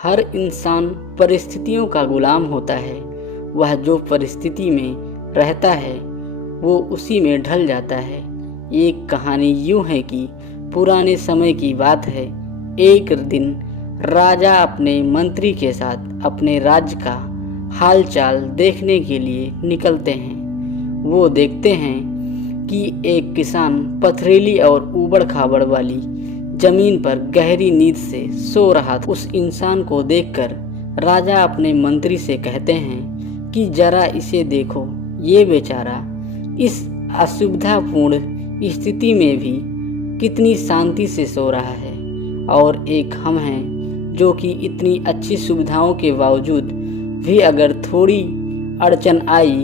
हर इंसान परिस्थितियों का गुलाम होता है। वह जो परिस्थिति में रहता है वो उसी में ढल जाता है। एक कहानी यूं है कि पुराने समय की बात है। एक दिन राजा अपने मंत्री के साथ अपने राज्य का हालचाल देखने के लिए निकलते हैं। वो देखते हैं कि एक किसान पथरीली और ऊबड़ खाबड़ वाली जमीन पर गहरी नींद से सो रहा था। उस इंसान को देखकर राजा अपने मंत्री से कहते हैं कि जरा इसे देखो, ये बेचारा इस असुविधापूर्ण स्थिति में भी कितनी शांति से सो रहा है, और एक हम हैं जो कि इतनी अच्छी सुविधाओं के बावजूद भी अगर थोड़ी अड़चन आई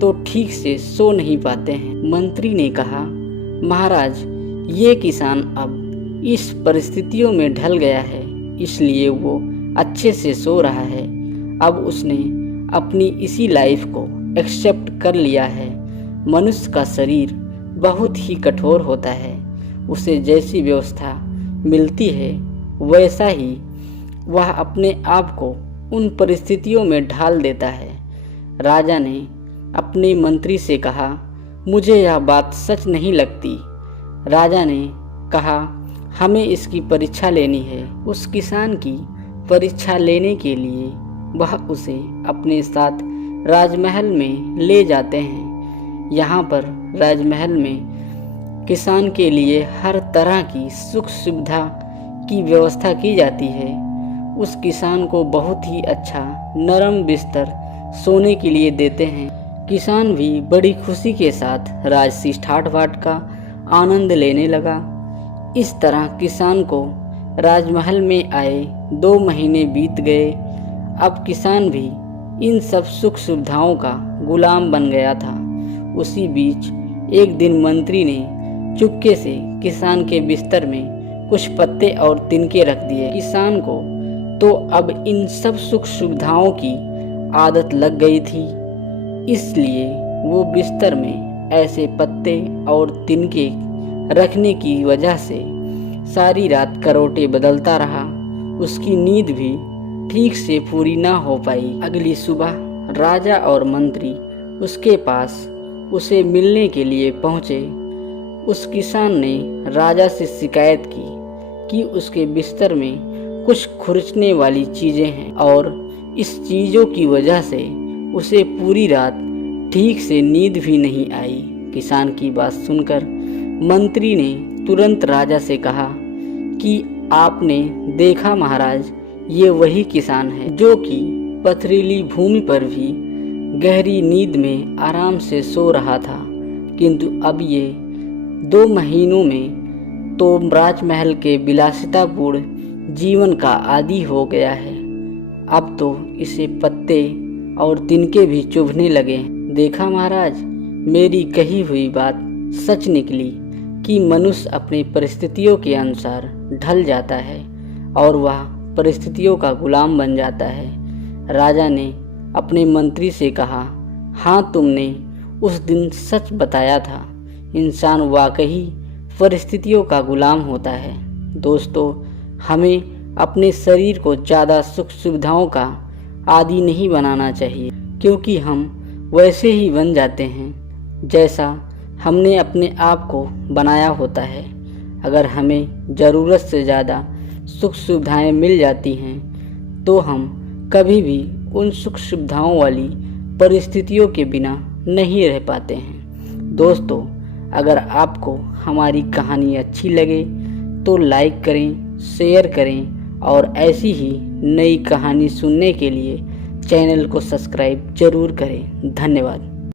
तो ठीक से सो नहीं पाते हैं। मंत्री ने कहा, महाराज, ये किसान अब इस परिस्थितियों में ढल गया है, इसलिए वो अच्छे से सो रहा है। अब उसने अपनी इसी लाइफ को एक्सेप्ट कर लिया है। मनुष्य का शरीर बहुत ही कठोर होता है। उसे जैसी व्यवस्था मिलती है वैसा ही वह अपने आप को उन परिस्थितियों में ढाल देता है। राजा ने अपने मंत्री से कहा, मुझे यह बात सच नहीं लगती। राजा ने कहा, हमें इसकी परीक्षा लेनी है। उस किसान की परीक्षा लेने के लिए वह उसे अपने साथ राजमहल में ले जाते हैं। यहाँ पर राजमहल में किसान के लिए हर तरह की सुख सुविधा की व्यवस्था की जाती है। उस किसान को बहुत ही अच्छा नरम बिस्तर सोने के लिए देते हैं। किसान भी बड़ी खुशी के साथ राजसी ठाट बाट का आनंद लेने लगा। इस तरह किसान को राजमहल में आए 2 महीने बीत गए। अब किसान भी इन सब सुख सुविधाओं का गुलाम बन गया था। उसी बीच एक दिन मंत्री ने चुपके से किसान के बिस्तर में कुछ पत्ते और तिनके रख दिए। किसान को तो अब इन सब सुख सुविधाओं की आदत लग गई थी, इसलिए वो बिस्तर में ऐसे पत्ते और तिनके रखने की वजह से सारी रात करवटें बदलता रहा। उसकी नींद भी ठीक से पूरी ना हो पाई। अगली सुबह राजा और मंत्री उसके पास उसे मिलने के लिए पहुंचे। उस किसान ने राजा से शिकायत की कि उसके बिस्तर में कुछ खुरचने वाली चीज़ें हैं और इस चीज़ों की वजह से उसे पूरी रात ठीक से नींद भी नहीं आई। किसान की बात सुनकर मंत्री ने तुरंत राजा से कहा कि आपने देखा महाराज, ये वही किसान है जो कि पथरीली भूमि पर भी गहरी नींद में आराम से सो रहा था, किंतु अब ये 2 महीनों में तो राजमहल के विलासितापूर्ण जीवन का आदी हो गया है। अब तो इसे पत्ते और तिनके भी चुभने लगे। देखा महाराज, मेरी कही हुई बात सच निकली कि मनुष्य अपनी परिस्थितियों के अनुसार ढल जाता है और वह परिस्थितियों का गुलाम बन जाता है। राजा ने अपने मंत्री से कहा, हाँ, तुमने उस दिन सच बताया था। इंसान वाकई परिस्थितियों का गुलाम होता है। दोस्तों, हमें अपने शरीर को ज़्यादा सुख सुविधाओं का आदी नहीं बनाना चाहिए, क्योंकि हम वैसे ही बन जाते हैं जैसा हमने अपने आप को बनाया होता है। अगर हमें ज़रूरत से ज़्यादा सुख सुविधाएं मिल जाती हैं तो हम कभी भी उन सुख सुविधाओं वाली परिस्थितियों के बिना नहीं रह पाते हैं। दोस्तों, अगर आपको हमारी कहानी अच्छी लगे तो लाइक करें, शेयर करें और ऐसी ही नई कहानी सुनने के लिए चैनल को सब्सक्राइब जरूर करें। धन्यवाद।